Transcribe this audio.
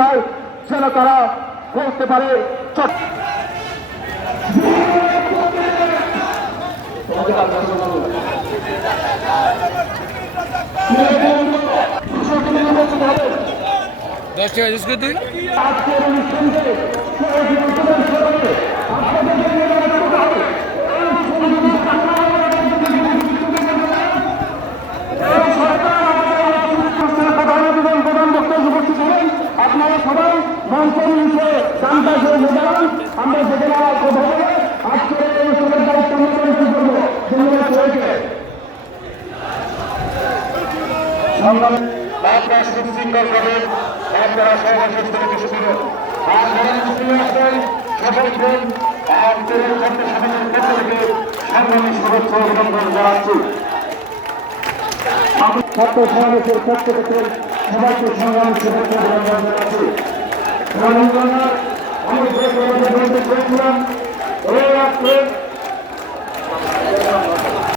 চাই যেন তারা বলতে পারে দশটি বাজিস তুই আজকের অনুষ্ঠানকে মঞ্চের নিচে চান্তা করে যান আমরা সেখানে আবার কথা বলে আজকের এই অনুষ্ঠানের দায়িত্ব নির্বাচন করবো ধন্যবাদ সবাইকে আপনারা সুশৃঙ্খল করেন আপনারা সবাই সুস্থ সুশীল আর যারা মুসলিম আছেন সফল হন আর তরুণ ছাত্র সমাজের পক্ষ থেকে সংগ্রামী শুভেচ্ছা অভিনন্দন জানাচ্ছি ছাত্র রণগণনা আমি যে বলতে চেয়েছিলাম